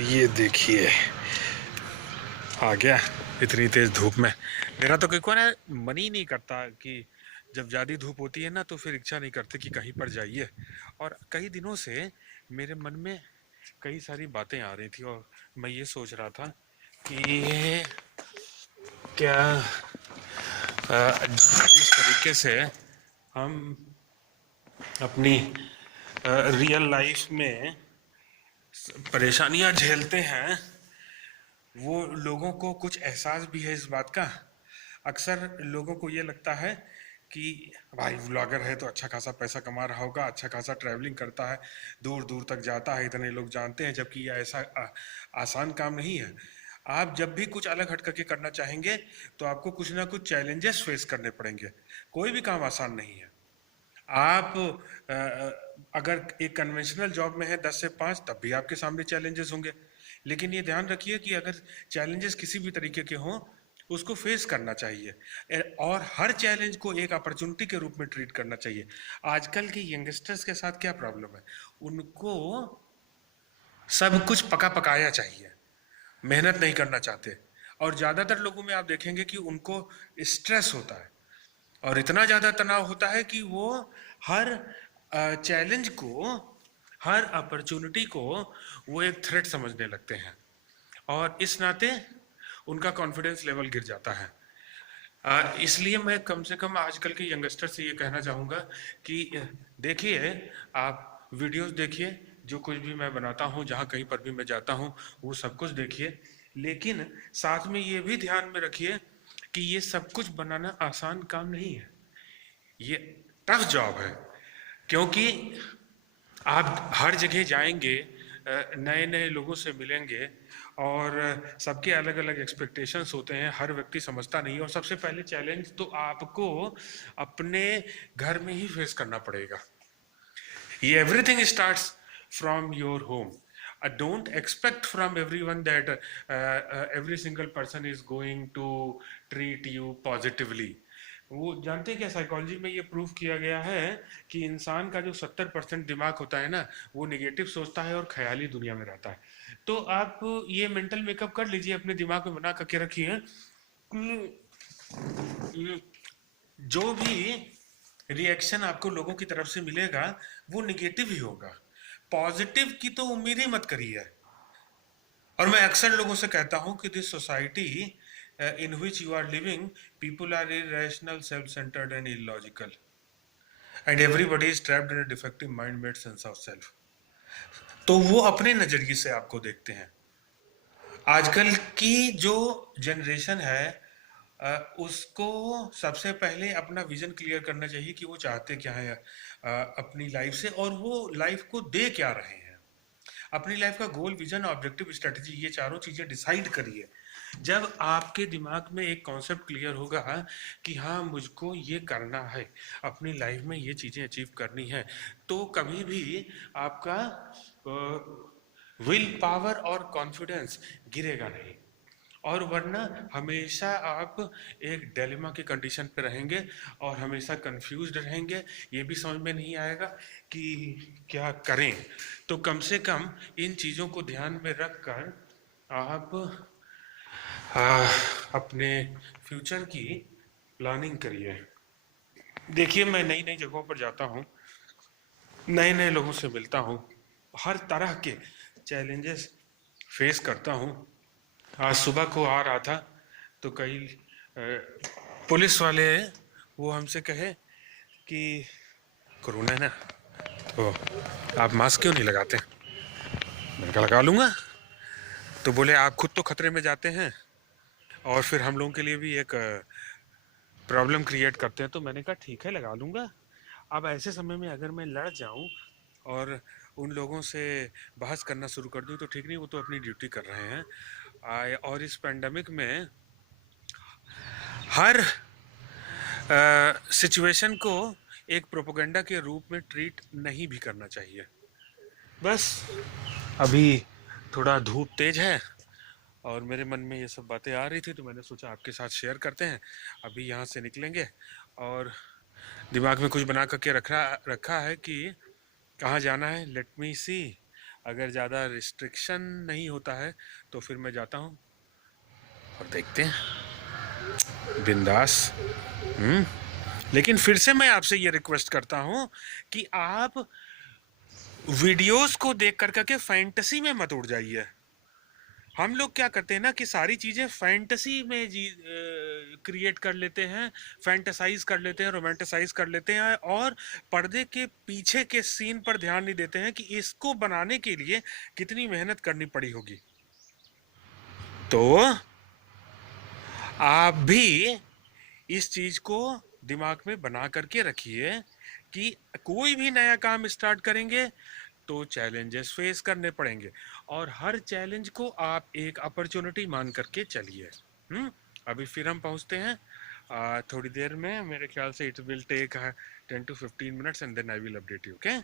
ये देखिए आ गया इतनी तेज धूप में। मेरा तो कोई ना मन ही नहीं करता कि जब ज़्यादा धूप होती है ना तो फिर इच्छा नहीं करती कि कहीं पर जाइए। और कई दिनों से मेरे मन में कई सारी बातें आ रही थी और मैं ये सोच रहा था कि क्या जिस तरीके से हम अपनी रियल लाइफ में परेशानियां झेलते हैं वो लोगों को कुछ एहसास भी है इस बात का। अक्सर लोगों को ये लगता है कि भाई व्लॉगर है तो अच्छा खासा पैसा कमा रहा होगा, अच्छा खासा ट्रैवलिंग करता है, दूर दूर तक जाता है, इतने लोग जानते हैं, जबकि यह ऐसा आसान काम नहीं है। आप जब भी कुछ अलग हट करके करना चाहेंगे तो आपको कुछ ना कुछ चैलेंजेस फेस करने पड़ेंगे। कोई भी काम आसान नहीं है। आप अगर एक कन्वेंशनल जॉब में है 10 से 5 तब भी आपके सामने चैलेंजेस होंगे। लेकिन ये ध्यान रखिए कि अगर चैलेंजेस किसी भी तरीके के हों उसको फेस करना चाहिए और हर चैलेंज को एक अपॉर्चुनिटी के रूप में ट्रीट करना चाहिए। आजकल के यंगस्टर्स के साथ क्या प्रॉब्लम है, उनको सब कुछ पका पकाया चाहिए, मेहनत नहीं करना चाहते। और ज़्यादातर लोगों में आप देखेंगे कि उनको स्ट्रेस होता है और इतना ज़्यादा तनाव होता है कि वो हर चैलेंज को, हर अपॉर्चुनिटी को वो एक थ्रेट समझने लगते हैं और इस नाते उनका कॉन्फिडेंस लेवल गिर जाता है। इसलिए मैं कम से कम आजकल के यंगस्टर से ये कहना चाहूँगा कि देखिए, आप वीडियोस देखिए, जो कुछ भी मैं बनाता हूँ, जहाँ कहीं पर भी मैं जाता हूँ, वो सब कुछ देखिए। लेकिन साथ में ये भी ध्यान में रखिए कि ये सब कुछ बनाना आसान काम नहीं है, ये टफ जॉब है। क्योंकि आप हर जगह जाएंगे, नए नए लोगों से मिलेंगे और सबके अलग अलग एक्सपेक्टेशंस होते हैं, हर व्यक्ति समझता नहीं है। और सबसे पहले चैलेंज तो आपको अपने घर में ही फेस करना पड़ेगा। ये everything starts from your home. Don't expect from everyone that every single person is going to treat you positively. वो जानते हैं क्या, साइकोलॉजी में ये प्रूव किया गया है कि इंसान का जो 70% दिमाग होता है ना, वो निगेटिव सोचता है और ख्याली दुनिया में रहता है। तो आप ये मेंटल मेकअप कर लीजिए, अपने दिमाग में बना करके रखिए कि जो भी रिएक्शन आपको लोगों की तरफ से मिलेगा वो निगेटिव ही होगा। पॉजिटिव की तो उम्मीद ही मत करिए। और मैं अक्सर लोगों से कहता हूं कि this society in which you are living, people are irrational, self centred and illogical, and everybody is trapped in a defective mind made sense of self. तो वो अपने नजरिए से आपको देखते हैं। आजकल की जो जनरेशन है उसको सबसे पहले अपना विजन क्लियर करना चाहिए कि वो चाहते क्या है अपनी लाइफ से, और वो लाइफ को दे क्या रहे हैं। अपनी लाइफ का गोल, विजन, ऑब्जेक्टिव, स्ट्रेटजी, ये चारों चीजें डिसाइड करिए। जब आपके दिमाग में एक कॉन्सेप्ट क्लियर होगा कि हाँ मुझको ये करना है, अपनी लाइफ में ये चीजें अचीव करनी है, तो कभी भी आपका विल पावर और कॉन्फिडेंस गिरेगा नहीं। और वरना हमेशा आप एक डिलेमा की कंडीशन पे रहेंगे और हमेशा कंफ्यूज्ड रहेंगे, ये भी समझ में नहीं आएगा कि क्या करें। तो कम से कम इन चीज़ों को ध्यान में रख कर आप आ, अपने फ्यूचर की प्लानिंग करिए। देखिए, मैं नई नई जगहों पर जाता हूँ, नए नए लोगों से मिलता हूँ, हर तरह के चैलेंजेस फेस करता हूँ। आज सुबह को आ रहा था तो कई पुलिस वाले वो हमसे कहे कि कोरोना है ना, तो आप मास्क क्यों नहीं लगाते। मैंने कहा लगा लूंगा। तो बोले आप खुद तो खतरे में जाते हैं और फिर हम लोगों के लिए भी एक प्रॉब्लम क्रिएट करते हैं। तो मैंने कहा ठीक है लगा लूंगा। अब ऐसे समय में अगर मैं लड़ जाऊं और उन लोगों से बहस करना शुरू कर दूं तो ठीक नहीं, वो तो अपनी ड्यूटी कर रहे हैं। और इस पेंडेमिक में हर सिचुएशन को एक प्रोपोगंडा के रूप में ट्रीट नहीं भी करना चाहिए। बस अभी थोड़ा धूप तेज है और मेरे मन में ये सब बातें आ रही थी तो मैंने सोचा आपके साथ शेयर करते हैं। अभी यहाँ से निकलेंगे और दिमाग में कुछ बना करके रखा रखा है कि कहाँ जाना है। लेट मी सी, अगर ज़्यादा रिस्ट्रिक्शन नहीं होता है तो फिर मैं जाता हूँ और देखते हैं बिंदास। लेकिन फिर से मैं आपसे ये रिक्वेस्ट करता हूँ कि आप वीडियोस को देख कर के फैंटेसी में मत उड़ जाइए। हम लोग क्या करते हैं ना कि सारी चीज़ें फैंटेसी में जी क्रिएट कर लेते हैं, फैंटेसाइज कर लेते हैं, रोमांटिसाइज कर लेते हैं और पर्दे के पीछे के सीन पर ध्यान नहीं देते हैं कि इसको बनाने के लिए कितनी मेहनत करनी पड़ी होगी। तो आप भी इस चीज़ को दिमाग में बना करके रखिए कि कोई भी नया काम स्टार्ट करेंगे तो चैलेंजेस फेस करने पड़ेंगे और हर चैलेंज को आप एक अपॉर्चुनिटी मान करके चलिए। अभी फिर हम पहुंचते हैं थोड़ी देर में। मेरे ख्याल से it will take 10 to 15 minutes and then I will update you. Okay.